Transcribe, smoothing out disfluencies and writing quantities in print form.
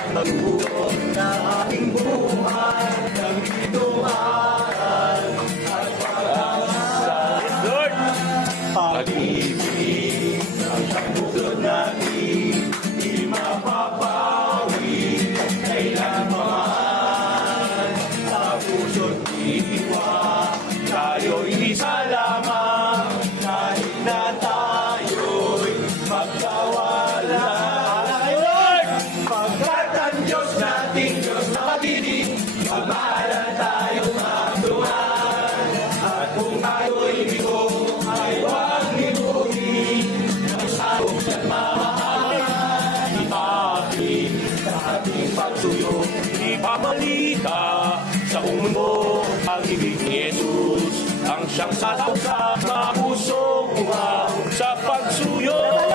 siyang nagdulot na ating buhay ng itong aral at pag-asa. Lord! Pag-ibig ang tagbuklod natin, di mapapawi kailanman. Sa puso't diwa, tayo'y isa lamang, kahit na tayo'y magkawala. Lord! Pagkat ang Diyos nating Diyos na pag-ibig, magmahalan tayong magduman. At kung tayo'y bigo, ay huwag libutin ang sarong nagmamahal. Ipapin sa ating pagsuyo, ipamalita sa mundo ang ibig ni Jesus, ang siyang sataw sa mga pusong uhaw sa pagsuyo.